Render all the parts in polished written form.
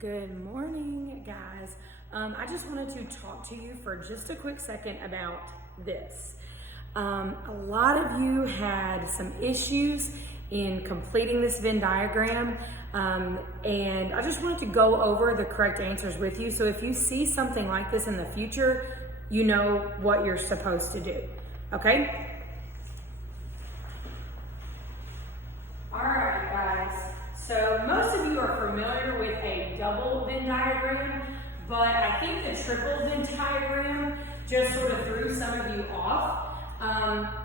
Good morning, guys. I just wanted to talk to you for just a quick second about this. A lot of you had some issues in completing this Venn diagram, and I just wanted to go over the correct answers with you. So if you see something like this in the future, you know what you're supposed to do, okay? All right, guys. So most of you are familiar with a double Venn diagram, but I think the triple Venn diagram just sort of threw some of you off.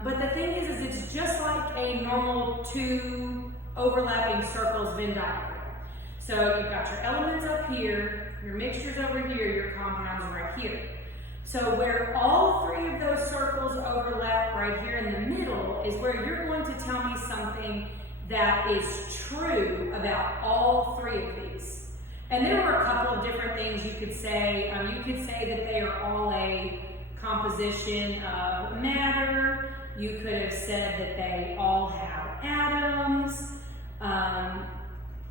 But the thing is it's just like a normal two overlapping circles Venn diagram. So you've got your elements up here, your mixtures over here, your compounds right here. So where all three of those circles overlap right here in the middle is where you're going to tell me something that is true about all three of these. And there were a couple of different things you could say. You could say that they are all a composition of matter. You could have said that they all have atoms.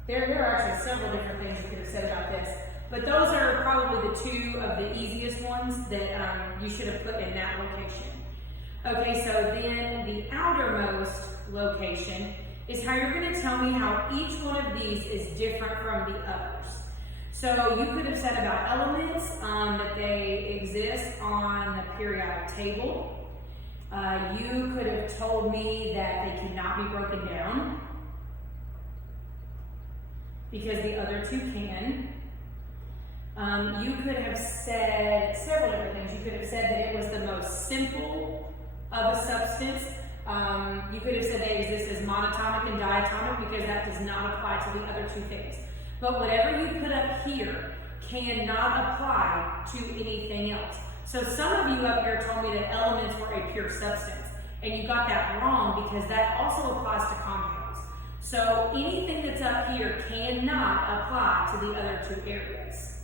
There are actually several different things you could have said about this. But those are probably the two of the easiest ones that you should have put in that location. Okay, so then the outermost location is how you're going to tell me how each one of these is different from the others. So you could have said about elements that they exist on the periodic table. You could have told me that they cannot be broken down because the other two can. You could have said several different things. You could have said that it was the most simple of a substance. You could have said they exist as monatomic and diatomic because that does not apply to the other two things. But whatever you put up here cannot apply to anything else. So some of you up here told me that elements were a pure substance, and you got that wrong because that also applies to compounds. So anything that's up here cannot apply to the other two areas.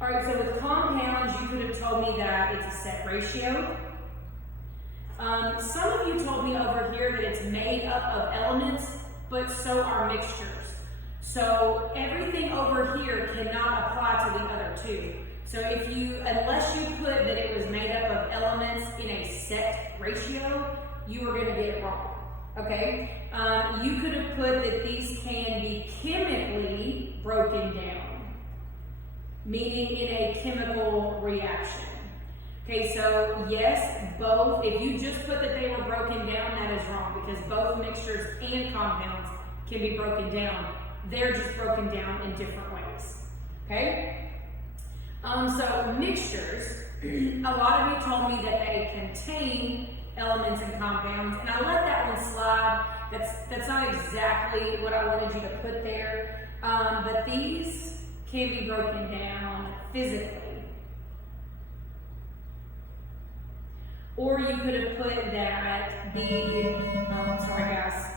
All right, so with compounds, you could have told me that it's a set ratio. Some of you told me over here that it's made up of elements, but so are mixtures. So everything over here cannot apply to the other two. So unless you put that it was made up of elements in a set ratio, you are going to get it wrong. Okay? You could have put that these can be chemically broken down, meaning in a chemical reaction. Okay, so yes, both, if you just put that they were broken down, that is wrong because both mixtures and compounds can be broken down. They're just broken down in different ways. Okay? So mixtures, a lot of you told me that they contain elements and compounds, and I let that one slide. That's not exactly what I wanted you to put there, but these can be broken down physically. Or you could have put that sorry guys.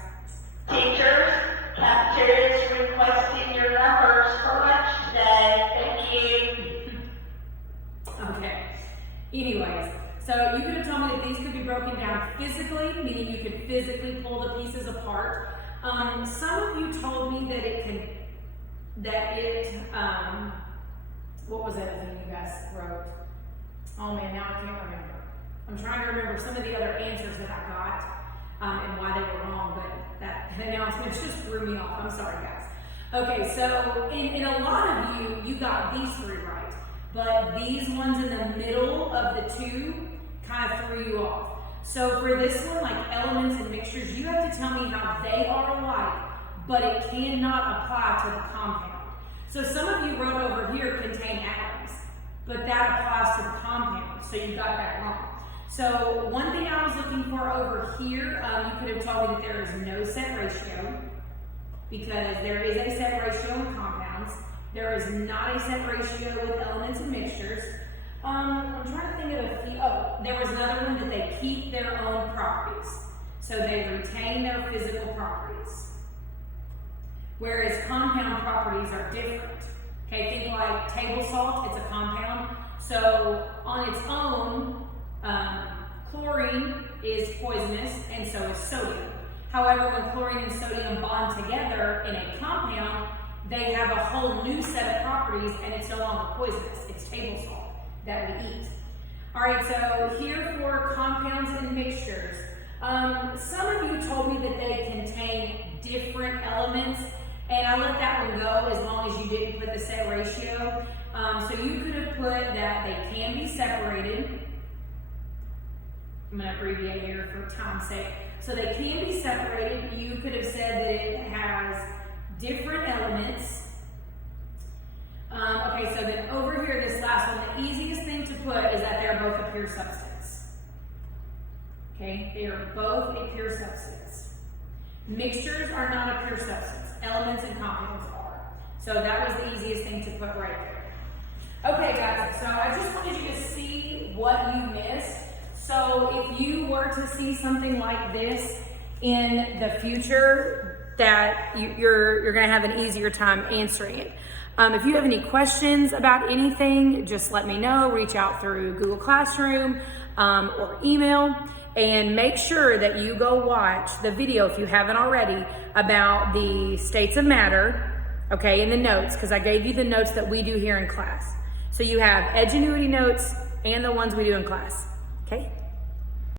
Teachers, cafeteria is requesting your numbers for lunch today. Thank you. Okay. Anyways, so you could have told me that these could be broken down physically, meaning you could physically pull the pieces apart. Some of you told me what was that thing you guys wrote? Oh man, now I can't remember. I'm trying to remember some of the other answers that I got and why they were wrong, but that announcement just threw me off. I'm sorry, guys. Okay, so in a lot of you got these three right, but these ones in the middle of the two kind of threw you off. So for this one, like elements and mixtures, you have to tell me how they are alike, but it cannot apply to the compound. So some of you wrote over here contain atoms, but that applies to the compound, so you got that wrong. So one thing I was looking for over here, you could have told me that there is no set ratio because there is a set ratio in compounds. There is not a set ratio with elements and mixtures. I'm trying to think of a few. Oh, there was another one that they keep their own properties. So they retain their physical properties. Whereas compound properties are different. Okay, think like table salt, it's a compound. So on its own, chlorine is poisonous and so is sodium. However, when chlorine and sodium bond together in a compound, they have a whole new set of properties properties, and it's no longer poisonous. It's table salt that we eat. All right, so here for compounds and mixtures. Some of you told me that they contain different elements, and I let that one go as long as you didn't put the set ratio. So you could have put that they can be separated. I'm going to abbreviate here for time's sake. So they can be separated. You could have said that it has different elements. Okay, so then over here, this last one, the easiest thing to put is that they're both a pure substance. Okay, they are both a pure substance. Mixtures are not a pure substance. Elements and compounds are. So that was the easiest thing to put right there. Okay, guys, so I just wanted you to see what you missed. So if you were to see something like this in the future, that you're going to have an easier time answering it. If you have any questions about anything, just let me know. Reach out through Google Classroom or email. And make sure that you go watch the video, if you haven't already, about the states of matter, okay, in the notes, because I gave you the notes that we do here in class. So you have Edgenuity notes and the ones we do in class, okay?